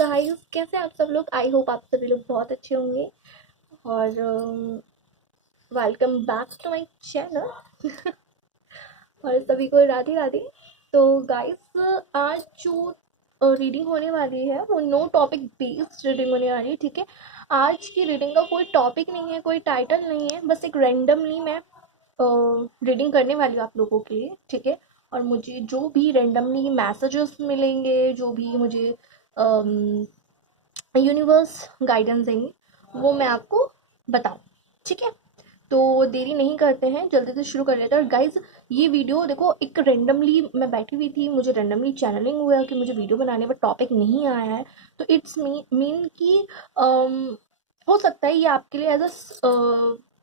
Guys, कैसे आप सब लोग? आई होप आप सभी लोग बहुत अच्छे होंगे और welcome back to my channel. और सभी को राधे राधे। तो गाइस, आज जो रीडिंग होने वाली है वो नो टॉपिक बेस्ड रीडिंग होने वाली है। ठीक है, आज की रीडिंग का कोई टॉपिक नहीं है, कोई टाइटल नहीं है, बस एक रैंडमली मैं रीडिंग करने वाली हूँ आप लोगों के लिए। ठीक है, और मुझे जो भी रैंडमली मैसेजेस मिलेंगे, जो भी मुझे यूनिवर्स गाइडेंस देंगे, वो मैं आपको बताऊं। ठीक है, तो देरी नहीं करते हैं, जल्दी से शुरू कर लेते हैं। और गाइज, ये वीडियो देखो, एक रेंडमली मैं बैठी हुई थी, मुझे रेंडमली चैनलिंग हुआ कि मुझे वीडियो बनाने पर टॉपिक नहीं आया है, तो इट्स मीन कि हो सकता है ये आपके लिए एज अ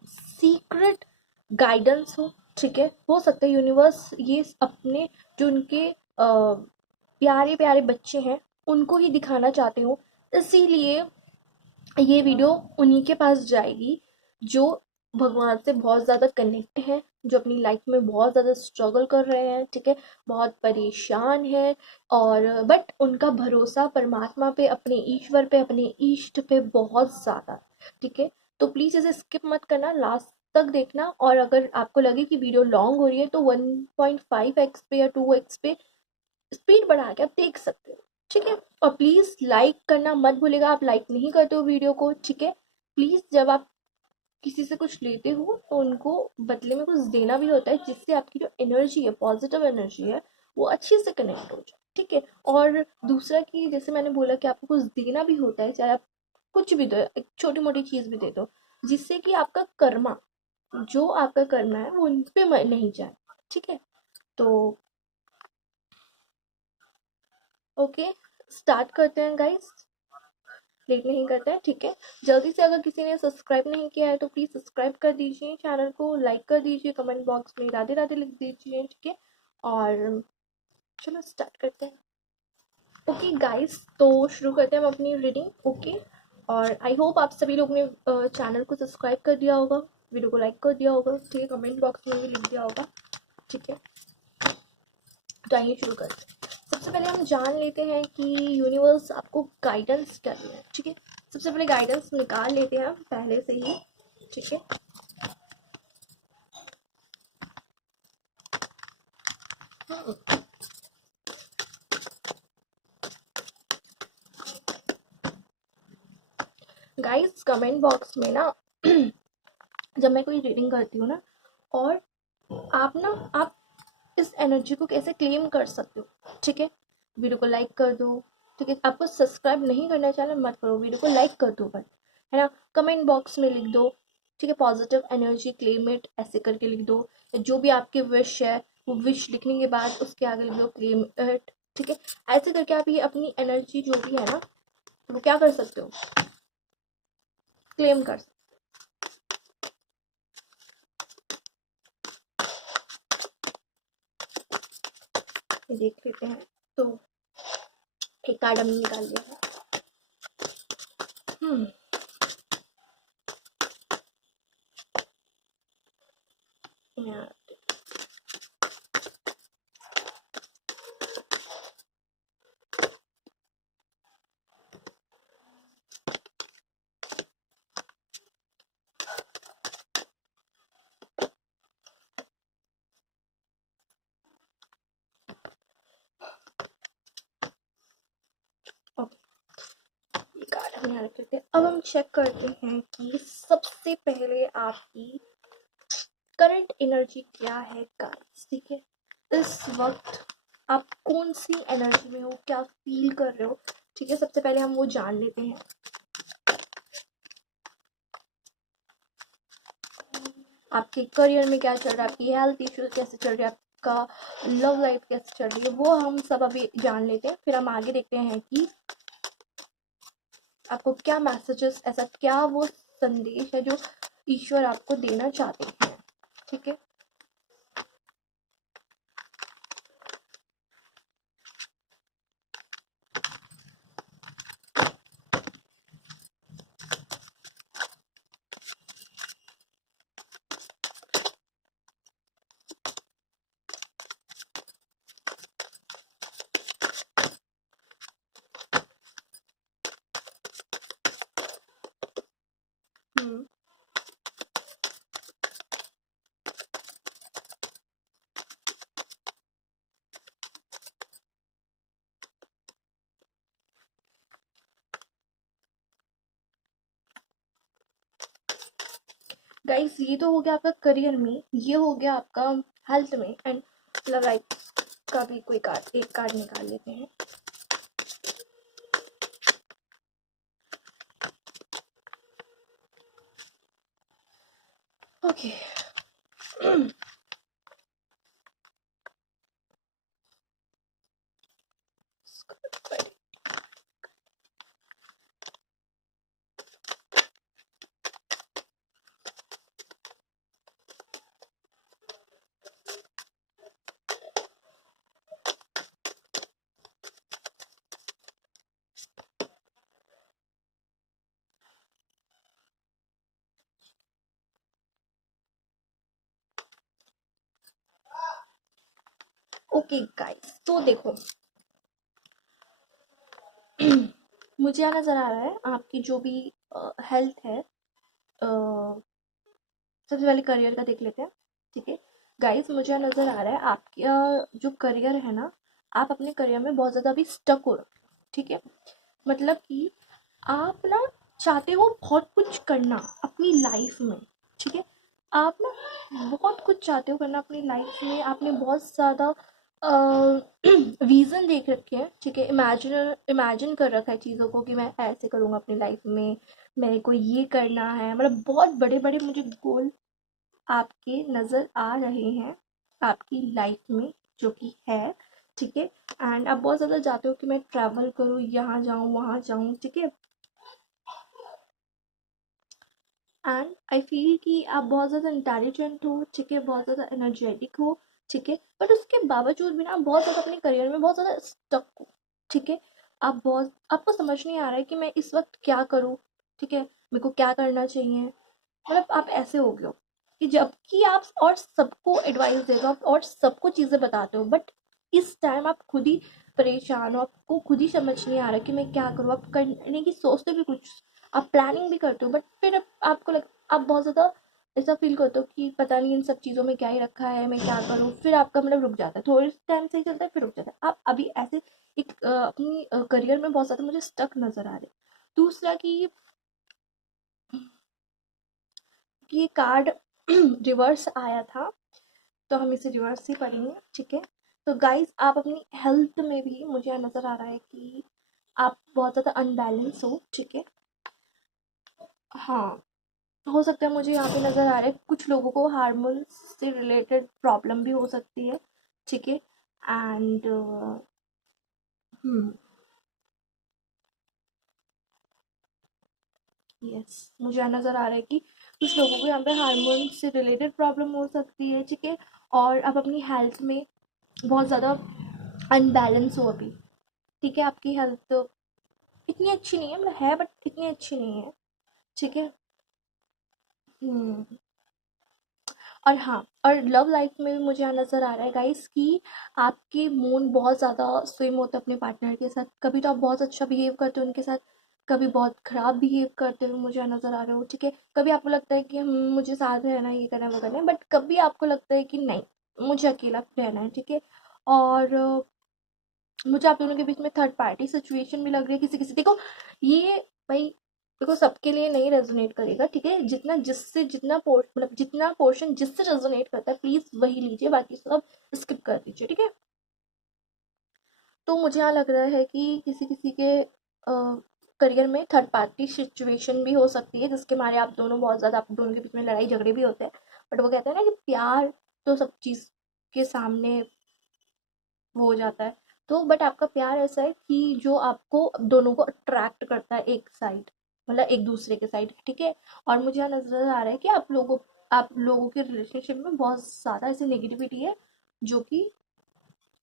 सीक्रेट गाइडेंस हो। ठीक है, हो सकता है यूनिवर्स ये अपने जो उनके प्यारे प्यारे बच्चे हैं उनको ही दिखाना चाहते हो, इसीलिए ये वीडियो उन्हीं के पास जाएगी जो भगवान से बहुत ज़्यादा कनेक्ट हैं, जो अपनी लाइफ में बहुत ज़्यादा स्ट्रगल कर रहे हैं। ठीक है, बहुत परेशान है, और बट उनका भरोसा परमात्मा पे, अपने ईश्वर पे, अपने इष्ट पे बहुत ज़्यादा है। ठीक है, तो प्लीज़ इसे स्किप मत करना, लास्ट तक देखना। और अगर आपको लगे कि वीडियो लॉन्ग हो रही है तो 1.5x पे या 2x पे स्पीड बढ़ा के आप देख सकते हो। ठीक है, और प्लीज लाइक करना मत भूलेगा, आप लाइक नहीं करते हो वीडियो को। ठीक है, प्लीज जब आप किसी से कुछ लेते हो तो उनको बदले में कुछ देना भी होता है, जिससे आपकी जो एनर्जी है, पॉजिटिव एनर्जी है, वो अच्छे से कनेक्ट हो जाए। ठीक है, और दूसरा कि जैसे मैंने बोला कि आपको कुछ देना भी होता है, चाहे आप कुछ भी दो, एक छोटी मोटी चीज भी दे दो, जिससे कि आपका कर्मा, जो आपका कर्मा है वो उन पे नहीं जाए। ठीक है, तो ओके, स्टार्ट करते हैं गाइस, लेट नहीं करते हैं। ठीक है, जल्दी से, अगर किसी ने सब्सक्राइब नहीं किया है तो प्लीज सब्सक्राइब कर दीजिए, चैनल को लाइक कर दीजिए, कमेंट बॉक्स में राधे राधे लिख दीजिए। ठीक है, और चलो स्टार्ट करते हैं। ओके गाइस, तो शुरू करते हैं हम अपनी रीडिंग। ओके, और आई होप आप सभी लोग ने चैनल को सब्सक्राइब कर दिया होगा, वीडियो को लाइक कर दिया होगा। ठीक है, कमेंट बॉक्स में भी लिख दिया होगा। ठीक है, तो आइए शुरू करते हैं। सबसे पहले हम जान लेते हैं कि यूनिवर्स आपको गाइडेंस क्या दे रहा है। ठीक है, सबसे पहले गाइडेंस निकाल लेते हैं हम पहले से ही। ठीक है, गाइस कमेंट बॉक्स में ना जब मैं कोई रीडिंग करती हूँ ना, और आप इस एनर्जी को कैसे क्लेम कर सकते हो। ठीक है, वीडियो को लाइक कर दो। ठीक है, आपको सब्सक्राइब नहीं करना चैनल मत करो, वीडियो को लाइक कर दो बस, है ना। कमेंट बॉक्स में लिख दो, ठीक है, पॉजिटिव एनर्जी क्लेम इट, ऐसे करके लिख दो। जो भी आपकी विश है वो विश लिखने के बाद उसके आगे लिख दो क्लेम इट। ठीक है, ऐसे करके आप ये अपनी एनर्जी जो भी है ना, वो क्या कर सकते हो, क्लेम कर सकते हो। देख लेते हैं, तो एक कार्ड हमने निकाल लिया है। हम्म यहाँ, ये कार्ड हम यहाँ रख लेते हैं। अब हम चेक करते हैं कि सबसे पहले आपकी करंट एनर्जी क्या है गाइस। ठीक है, इस वक्त आप कौन सी एनर्जी में हो, क्या फील कर रहे हो। ठीक है, सबसे पहले हम वो जान लेते हैं। आपके करियर में क्या चल रहा है, आपकी हेल्थ इश्यूज कैसे चल रही है, आपका लव लाइफ कैसे चल रही है, वो हम सब अभी जान लेते हैं। फिर हम आगे देखते हैं कि आपको क्या मैसेजेस, ऐसा क्या वो संदेश है जो ईश्वर आपको देना चाहते हैं। ठीक है, गाइस ये तो हो गया आपका करियर में, ये हो गया आपका हेल्थ में, एंड लाइफ का भी कोई कार्ड, एक कार्ड निकाल लेते हैं। ओके ओके गाइस, तो देखो मुझे यहाँ नज़र आ रहा है आपकी जो भी हेल्थ है। सबसे पहले करियर का देख लेते हैं, ठीक है। गाइस मुझे यहाँ नज़र आ रहा है आपका जो करियर है ना, आप अपने करियर में बहुत ज़्यादा अभी स्टक हो रहे हो, ठीक है। मतलब कि आप ना चाहते हो बहुत कुछ करना अपनी लाइफ में, ठीक है। आप ना बहुत कुछ चाहते हो करना अपनी लाइफ में, आपने बहुत ज़्यादा विज़न देख रखे हैं, ठीक है। इमेजिन इमेजिन कर रखा है चीज़ों को कि मैं ऐसे करूँगा अपनी लाइफ में, मेरे को ये करना है, मतलब बहुत बड़े बड़े मुझे गोल आपके नज़र आ रहे हैं आपकी लाइफ में, जो कि है, ठीक है। एंड आप बहुत ज़्यादा चाहते हो कि मैं ट्रैवल करूँ, यहाँ जाऊँ वहाँ जाऊँ, ठीक है। एंड आई फील कि आप बहुत ज़्यादा इंटेलिजेंट हो, ठीक है, बहुत ज़्यादा एनर्जेटिक हो, ठीक है। बट उसके बावजूद भी ना आप बहुत ज़्यादा अपने करियर में बहुत ज़्यादा स्टक हो, ठीक है। आप बहुत, आपको समझ नहीं आ रहा है कि मैं इस वक्त क्या करूँ, ठीक है, मेरे को क्या करना चाहिए। मतलब आप ऐसे हो गए हो कि जबकि आप और सबको एडवाइस दे दो, आप और सबको चीज़ें बताते हो, बट इस टाइम आप खुद ही परेशान हो, आपको खुद ही समझ नहीं आ रहा कि मैं क्या करूँ। आप करने की सोचते भी कुछ, आप प्लानिंग भी करते हो, बट फिर आपको आप बहुत ज़्यादा ऐसा फील करते हो कि पता नहीं इन सब चीज़ों में क्या ही रखा है, मैं क्या करूँ। फिर आपका मतलब रुक जाता है, थोड़े टाइम सही चलता है फिर रुक जाता है। आप अभी ऐसे एक अपनी करियर में बहुत ज़्यादा मुझे स्टक नज़र आ रहे हैं। दूसरा कि ये कार्ड रिवर्स आया था, तो हम इसे रिवर्स ही पढ़ेंगे, ठीक है। तो गाइस आप अपनी हेल्थ में भी मुझे नज़र आ रहा है कि आप बहुत ज़्यादा अनबैलेंस हो, ठीक है। हाँ, हो सकता है, मुझे यहाँ पे नज़र आ रहा है कुछ लोगों को हार्मोन से रिलेटेड प्रॉब्लम भी हो सकती है, ठीक है। एंड यस, मुझे यहाँ नज़र आ रहा है कि कुछ लोगों को यहाँ पे हार्मोन से रिलेटेड प्रॉब्लम हो सकती है, ठीक है। और आप अपनी हेल्थ में बहुत ज़्यादा अनबैलेंस हो अभी, ठीक है। आपकी हेल्थ इतनी अच्छी नहीं है, मतलब है बट इतनी अच्छी नहीं है, ठीक है। हम्म। और हाँ, और लव लाइफ में भी मुझे यहाँ नज़र आ रहा है गाइस कि आपके मूड बहुत ज़्यादा स्विम होते हैं अपने पार्टनर के साथ। कभी तो आप बहुत अच्छा बिहेव करते हो उनके साथ, कभी बहुत ख़राब बिहेव करते हुए मुझे यहाँ नज़र आ रहे हो, ठीक है। कभी आपको लगता है कि मुझे साथ रहना है, ये करना है वो करना है, बट कभी आपको लगता है कि नहीं, मुझे अकेला रहना है, ठीक है। और मुझे आप दोनों के बीच में थर्ड पार्टी सिचुएशन भी लग रही है किसी किसी, देखो ये भाई, देखो सबके लिए नहीं रेजोनेट करेगा, ठीक है। जितना जिससे जितना मतलब जितना पोर्शन जिससे रेजोनेट करता है प्लीज वही लीजिए, बाकी सब स्किप कर दीजिए, ठीक है। तो मुझे यहाँ लग रहा है कि किसी किसी के करियर में थर्ड पार्टी सिचुएशन भी हो सकती है, जिसके मारे आप दोनों बहुत ज़्यादा, आप दोनों के बीच में लड़ाई झगड़े भी होते हैं। बट वो कहते हैं ना कि प्यार तो सब चीज़ के सामने वो हो जाता है। तो बट आपका प्यार ऐसा है कि जो आपको दोनों को अट्रैक्ट करता है एक साइड, मतलब एक दूसरे के साइड, ठीक है। और मुझे यहाँ नजर आ रहा है कि आप लोगों के रिलेशनशिप में बहुत ज़्यादा ऐसी नेगेटिविटी है, जो कि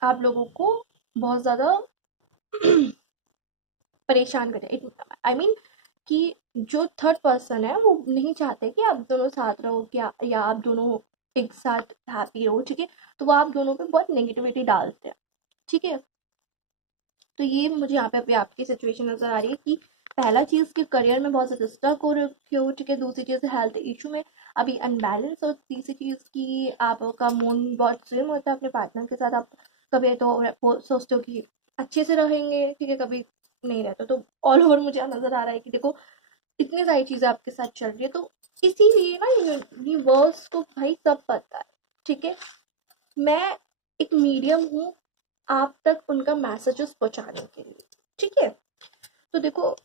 आप लोगों को बहुत ज़्यादा परेशान करे। आई मीन कि जो थर्ड पर्सन है वो नहीं चाहते कि आप दोनों साथ रहो, क्या या आप दोनों एक साथ हैप्पी रहो, ठीक है। तो वो आप दोनों पे बहुत नेगेटिविटी डालते हैं, ठीक है। तो ये मुझे यहाँ पे अभी आपकी सिचुएशन नज़र आ रही है कि पहला चीज़ कि करियर में बहुत ज़्यादा स्टक हो रखे हो, ठीक है। दूसरी चीज़ हेल्थ इशू में अभी अनबैलेंस, और तीसरी चीज़ कि आपका मूड बहुत स्विम होता है अपने पार्टनर के साथ। आप कभी तो वो सोचते हो कि अच्छे से रहेंगे, ठीक है, कभी नहीं रहते। तो ऑल ओवर मुझे यहाँ नज़र आ रहा है कि देखो इतनी सारी चीज़ें आपके साथ चल रही है, तो इसीलिए ना यूनिवर्स को भाई सब पता है, ठीक है। मैं एक मीडियम हूँ आप तक उनका मैसेजेस पहुंचाने के लिए, ठीक है। तो देखो,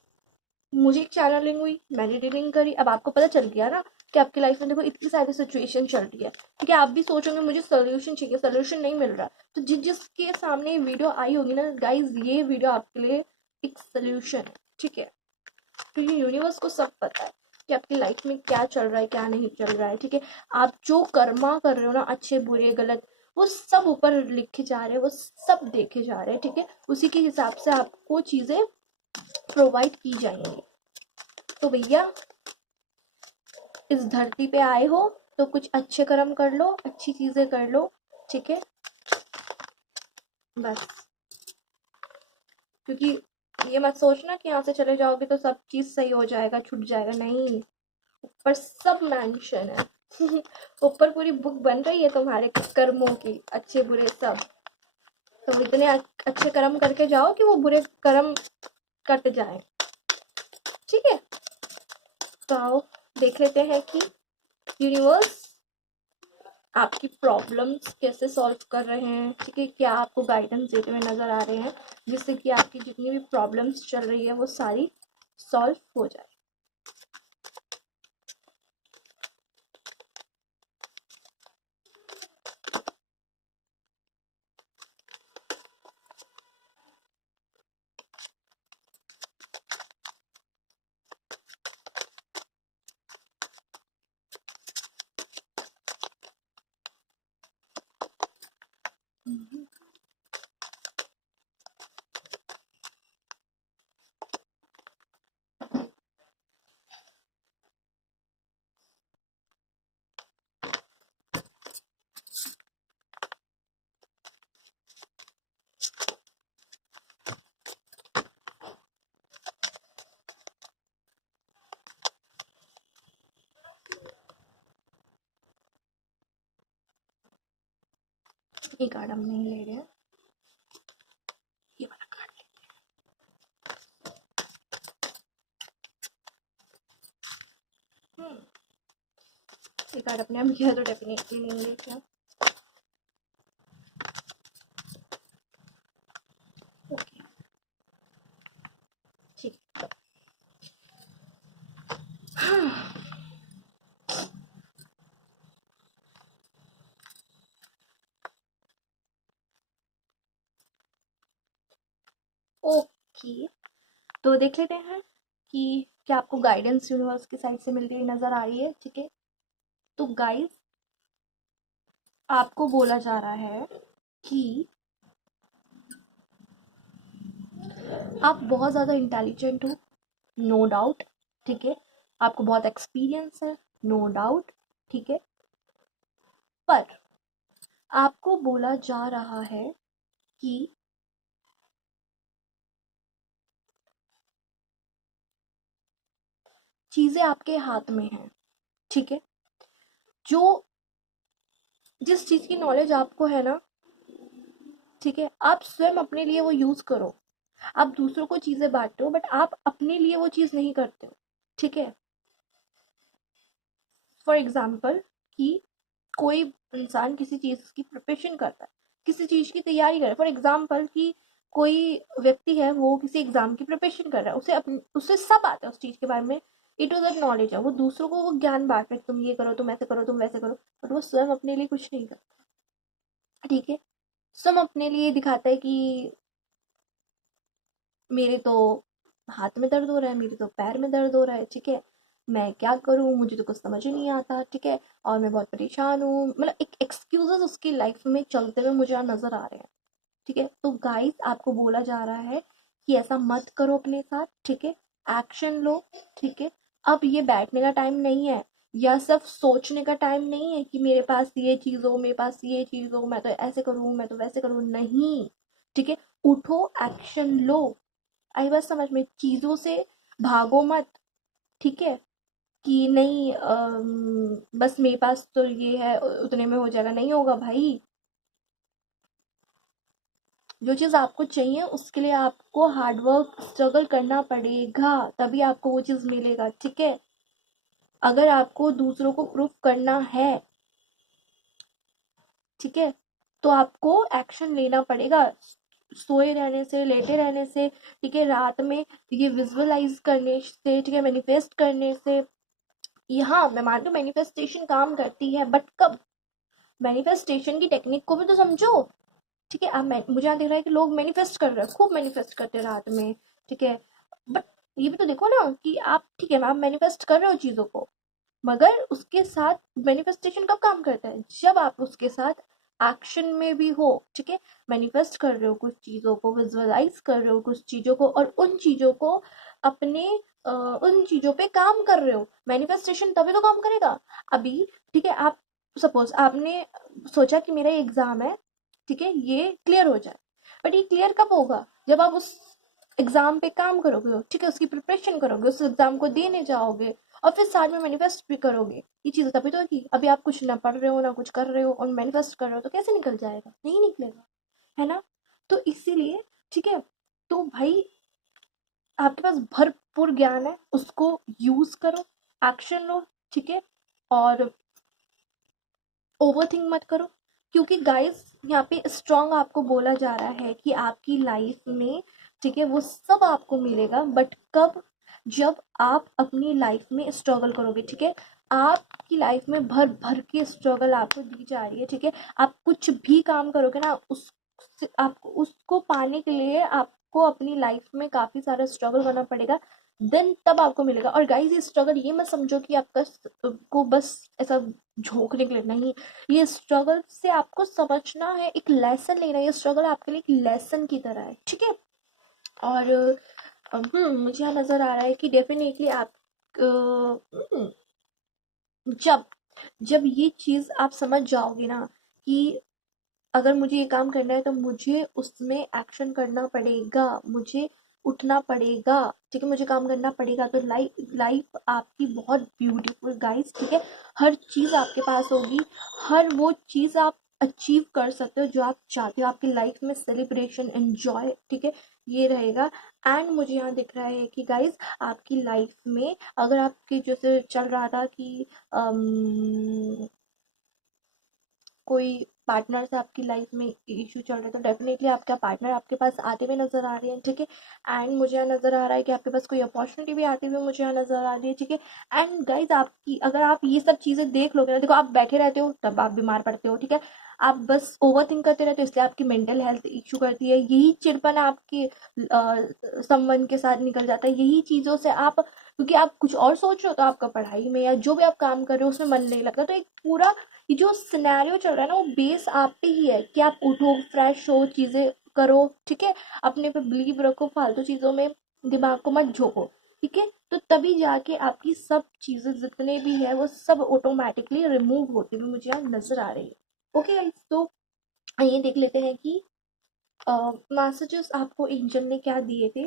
मुझे एक चैनलिंग हुई, मैंने डीलिंग करी, अब आपको पता चल गया ना कि आपकी लाइफ में देखो इतनी सारी सिचुएशन चल रही है, ठीक है। आप भी सोचोगे मुझे सोल्यूशन चाहिए, सोल्यूशन नहीं मिल रहा, तो जिसके सामने ये वीडियो आई होगी ना गाइज, ये वीडियो आपके लिए एक सोल्यूशन है, ठीक है। क्योंकि यूनिवर्स को सब पता है कि आपकी लाइफ में क्या चल रहा है, क्या नहीं चल रहा है, ठीक है। आप जो कर्मा कर रहे हो ना, अच्छे बुरे गलत, वो सब ऊपर लिखे जा रहे हैं, वो सब देखे जा रहे हैं, ठीक है। उसी के हिसाब से आपको चीजें प्रोवाइड की जाएंगी। तो भैया, इस धरती पे आए हो तो कुछ अच्छे कर्म कर लो, अच्छी चीजें कर लो, ठीक है, बस। क्योंकि ये मत सोचना कि यहाँ से चले जाओगे तो सब चीज सही हो जाएगा, छूट जाएगा, नहीं। ऊपर सब मेंशन है ऊपर पूरी बुक बन रही है तुम्हारे कर्मों की, अच्छे बुरे सब। तुम इतने अच्छे कर्म करके जाओ कि वो बुरे कर्म कट जाए, ठीक है। तो आओ देख लेते हैं कि यूनिवर्स आपकी प्रॉब्लम्स कैसे सॉल्व कर रहे हैं, ठीक है। क्या आपको गाइडेंस देते हुए नजर आ रहे हैं जिससे कि आपकी जितनी भी प्रॉब्लम्स चल रही है वो सारी सॉल्व हो जाए। ये कार्ड हम नहीं ले रहे हैं, ये वाला कार्ड ले। ये कार्ड अपने हम किया तो डेफिनेटली नहीं लेते हैं। ओके, ठीक। ओके, तो देख लेते हैं कि क्या आपको गाइडेंस यूनिवर्स की साइड से मिल रही नजर आ रही है, ठीक है। तो गाइस, आपको बोला जा रहा है कि आप बहुत ज़्यादा इंटेलिजेंट हो, नो डाउट, ठीक है। आपको बहुत एक्सपीरियंस है, नो डाउट, ठीक है। पर आपको बोला जा रहा है कि चीज़ें आपके हाथ में हैं, ठीक है। जो जिस चीज़ की नॉलेज आपको है ना, ठीक है, आप स्वयं अपने लिए वो यूज़ करो। आप दूसरों को चीज़ें बांटते हो बट आप अपने लिए वो चीज़ नहीं करते हो, ठीक है। फॉर एग्जाम्पल कि कोई इंसान किसी चीज़ की प्रिपरेशन कर रहा है, किसी चीज़ की तैयारी कर रहा है। फॉर एग्जाम्पल कि कोई व्यक्ति है, वो किसी एग्जाम की प्रिपरेशन कर रहा है, उसे सब आता है उस चीज़ के बारे में, इट टू दैट नॉलेज है, वो दूसरों को वो ज्ञान बांट रहे, तुम ये करो, तुम ऐसे करो, तुम वैसे करो, बट वो स्वयं अपने लिए कुछ नहीं करता, ठीक है। स्वयं अपने लिए दिखाता है कि मेरे तो हाथ में दर्द हो रहा है, मेरे तो पैर में दर्द हो रहा है, ठीक है। मैं क्या करूँ, मुझे तो कुछ समझ ही नहीं आता, ठीक है। और मैं बहुत परेशान हूँ, मतलब एक एक्सक्यूजेस उसकी लाइफ में चलते हुए मुझे नजर आ रहे हैं, ठीक है। तो गाइस, आपको बोला जा रहा है कि ऐसा मत करो अपने साथ, ठीक है। एक्शन लो, ठीक है। अब ये बैठने का टाइम नहीं है, या सिर्फ सोचने का टाइम नहीं है कि मेरे पास ये चीज हो, मेरे पास ये चीज हो, मैं तो ऐसे करूँ, मैं तो वैसे करूँ, नहीं, ठीक है। उठो, एक्शन लो। आई बात समझ में? चीजों से भागो मत, ठीक है। कि नहीं बस मेरे पास तो ये है, उतने में हो जाएगा, नहीं होगा भाई। जो चीज़ आपको चाहिए उसके लिए आपको हार्डवर्क स्ट्रगल करना पड़ेगा, तभी आपको वो चीज़ मिलेगा, ठीक है। अगर आपको दूसरों को प्रूफ करना है, ठीक है, तो आपको एक्शन लेना पड़ेगा। सोए रहने से, लेटे रहने से, ठीक है, रात में ये विजुअलाइज करने से, ठीक है, मैनिफेस्ट करने से, यहाँ मैं मानती हूँ मैनिफेस्टेशन काम करती है, बट कब? मैनिफेस्टेशन की टेक्निक को भी तो समझो, ठीक है। आप मुझे यहाँ दिख रहा है कि लोग मैनिफेस्ट कर रहे हैं, खूब मैनिफेस्ट करते हैं रात में, ठीक है, बट ये भी तो देखो ना कि आप, ठीक है, आप मैनिफेस्ट कर रहे हो चीज़ों को, मगर उसके साथ मैनिफेस्टेशन कब काम करता है? जब आप उसके साथ एक्शन में भी हो, ठीक है, मैनिफेस्ट कर रहे हो कुछ चीज़ों को, विजुअलाइज कर रहे हो कुछ चीज़ों को, और उन चीज़ों को अपने उन चीज़ों पे काम कर रहे हो, मैनिफेस्टेशन तभी तो काम करेगा। अभी, ठीक है, आप सपोज आपने सोचा कि मेरा एग्जाम है, ठीक है, ये क्लियर हो जाए, बट ये क्लियर कब होगा? जब आप उस एग्जाम पे काम करोगे, ठीक है, उसकी प्रिपरेशन करोगे, उस एग्जाम को देने जाओगे, और फिर साथ में मैनिफेस्ट भी करोगे। ये चीज़ तभी तो होगी। अभी आप कुछ ना पढ़ रहे हो ना कुछ कर रहे हो और मैनिफेस्ट कर रहे हो, तो कैसे निकल जाएगा? नहीं निकलेगा, है ना? तो इसीलिए, ठीक है, तो भाई आपके पास भरपूर ज्ञान है, उसको यूज करो, एक्शन लो, ठीक है, और ओवरथिंक मत करो, क्योंकि गाइस यहाँ पे स्ट्रांग आपको बोला जा रहा है कि आपकी लाइफ में, ठीक है, वो सब आपको मिलेगा, बट कब? जब आप अपनी लाइफ में स्ट्रगल करोगे, ठीक है, आपकी लाइफ में भर भर के स्ट्रगल आपको दी जा रही है, ठीक है, आप कुछ भी काम करोगे ना, उस आपको उसको पाने के लिए आपको अपनी लाइफ में काफी सारा स्ट्रगल करना पड़ेगा, देन तब आपको मिलेगा। और गाइस ये स्ट्रगल ये मत समझो कि आपका को बस ऐसा झोंकने के लिए, नहीं, ये स्ट्रगल से आपको समझना है, एक लेसन लेना है, ये स्ट्रगल आपके लिए एक लेसन की तरह है, ठीक है। और मुझे यहाँ नजर आ रहा है कि डेफिनेटली आप जब जब ये चीज आप समझ जाओगे ना कि अगर मुझे ये काम करना है तो मुझे उसमें एक्शन करना पड़ेगा, मुझे उठना पड़ेगा, ठीक है, मुझे काम करना पड़ेगा, तो लाइफ लाइफ आपकी बहुत ब्यूटीफुल गाइस, ठीक है, हर चीज़ आपके पास होगी, हर वो चीज़ आप अचीव कर सकते हो जो आप चाहते हो, आपकी लाइफ में सेलिब्रेशन, एंजॉय, ठीक है, ये रहेगा। एंड मुझे यहाँ दिख रहा है कि गाइस आपकी लाइफ में अगर आपके जैसे चल रहा था कि कोई पार्टनर से आपकी लाइफ में इशू चल रहा है, तो डेफिनेटली आपका पार्टनर आपके पास आते हुए नजर आ रहे हैं, ठीक है। एंड मुझे यहाँ नजर आ रहा है कि आपके पास कोई अपॉर्चुनिटी भी आती हुई मुझे यहाँ नजर आ रही है, ठीक है। एंड गाइज आपकी अगर आप ये सब चीजें देख लोगे ना, देखो आप बैठे रहते हो तब आप बीमार पड़ते हो, ठीक है, आप बस ओवर थिंक करते रहते हो, इसलिए आपकी मेंटल हेल्थ इशू करती है, यही चिड़पन आपके संबंध के साथ निकल जाता है, यही चीजों से आप, क्योंकि आप कुछ और सोच रहे हो तो आपका पढ़ाई में या जो भी आप काम कर रहे हो उसमें मन नहीं लगता, तो एक पूरा ये जो सिनेरियो चल रहा है ना वो बेस आप पे ही है कि आप उठो, फ्रेश हो, चीजें करो, ठीक है, अपने पे बिलीव रखो, फालतू चीजों में दिमाग को मत झोंको, ठीक है, तो तभी जाके आपकी सब चीजें जितने भी है वो सब ऑटोमेटिकली रिमूव होती हुई मुझे यहाँ नजर आ रही है। ओके गाइस, तो ये देख लेते हैं कि मैसेजेस आपको एंजल ने क्या दिए थे।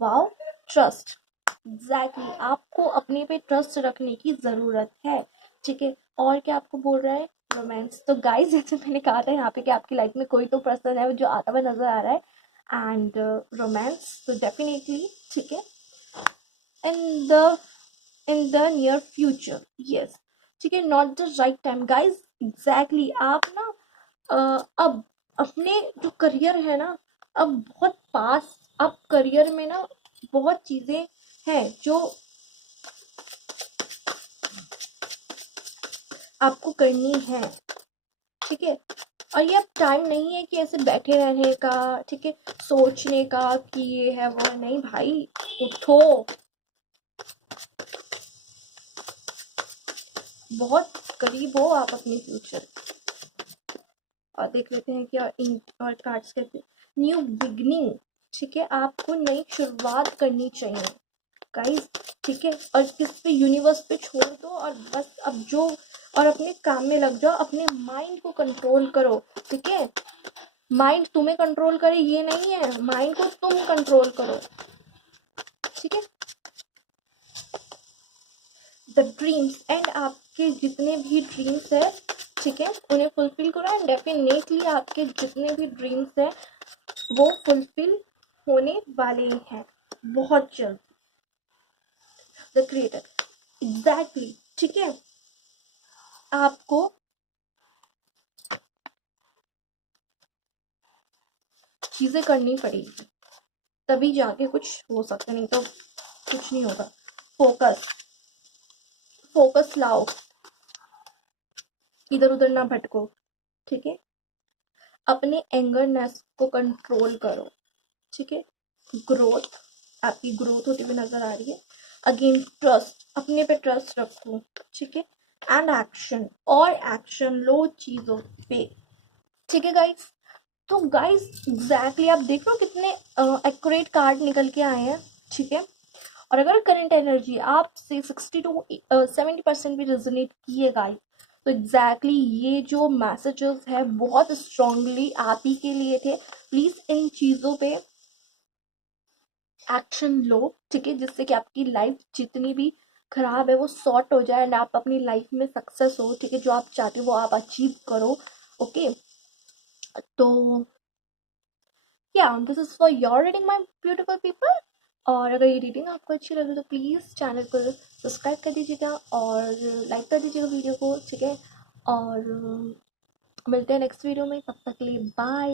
वाओ, ट्रस्ट, एग्जैक्टली आपको अपने पे ट्रस्ट रखने की ज़रूरत है, ठीक है। और क्या आपको बोल रहा है? रोमांस। तो गाइस जैसे मैंने कहा था यहाँ पे कि आपकी लाइफ में कोई तो पर्सन है जो आता हुआ नजर आ रहा है, एंड रोमांस तो डेफिनेटली, ठीक है, in the in the near future, yes, ठीक है, not the right time guys, exactly आप ना अब अपने जो करियर है ना, अब बहुत पास, अब करियर में ना बहुत चीजें हैं जो आपको करनी है, ठीक है, और ये अब टाइम नहीं है कि ऐसे बैठे रहने का, ठीक है, सोचने का कि ये है वो है, नहीं भाई, उठो, बहुत करीब हो आप अपने फ्यूचर। और देख लेते हैं कि और कार्ड्स कहते हैं न्यू बिगनिंग, ठीक है, आपको नई शुरुआत करनी चाहिए गाइस, ठीक है, और किस पे, यूनिवर्स पे छोड़ दो और बस अब जो, और अपने काम में लग जाओ, अपने माइंड को कंट्रोल करो, ठीक है, माइंड तुम्हें कंट्रोल करे ये नहीं है, माइंड को तुम कंट्रोल करो, ठीक है। द ड्रीम्स, एंड आपके जितने भी ड्रीम्स है, ठीक है, उन्हें फुलफिल करो, एंड डेफिनेटली आपके जितने भी ड्रीम्स है वो फुलफिल होने वाले हैं बहुत जल्द। द क्रिएटर, एग्जैक्टली ठीक है, आपको चीजें करनी पड़ेगी, तभी जाके कुछ हो सकता, नहीं तो कुछ नहीं होगा। फोकस, फोकस लाओ, इधर उधर ना भटको। ठीक है, अपने एंगरनेस को कंट्रोल करो। ठीक है, ग्रोथ, आपकी ग्रोथ होती हुई नजर आ रही है। अगेन ट्रस्ट, अपने पे ट्रस्ट रखो। ठीक है, एंड एक्शन, और एक्शन लो चीजों पे। ठीक है गाइस, तो गाइस एग्जैक्टली आप देख रहे हो कितने एक्यूरेट कार्ड निकल के आए हैं। ठीक है, और अगर करंट एनर्जी आपसे 60 to 70% भी रेजोनेट किए गाइस, तो एग्जैक्टली ये जो मैसेजेस है बहुत स्ट्रांगली आप ही के लिए थे। प्लीज इन चीजों पे एक्शन लो। ठीक है, जिससे कि आपकी लाइफ जितनी भी खराब है वो सॉर्ट हो जाए एंड आप अपनी लाइफ में सक्सेस हो। ठीक है, जो आप चाहते हो वो आप अचीव करो। ओके, तो या this is for your reading my beautiful people. और अगर ये रीडिंग आपको अच्छी लगे तो प्लीज़ चैनल को सब्सक्राइब कर दीजिएगा और लाइक कर दीजिएगा वीडियो को। ठीक है, और मिलते हैं नेक्स्ट वीडियो में, तब तक के लिए बाय।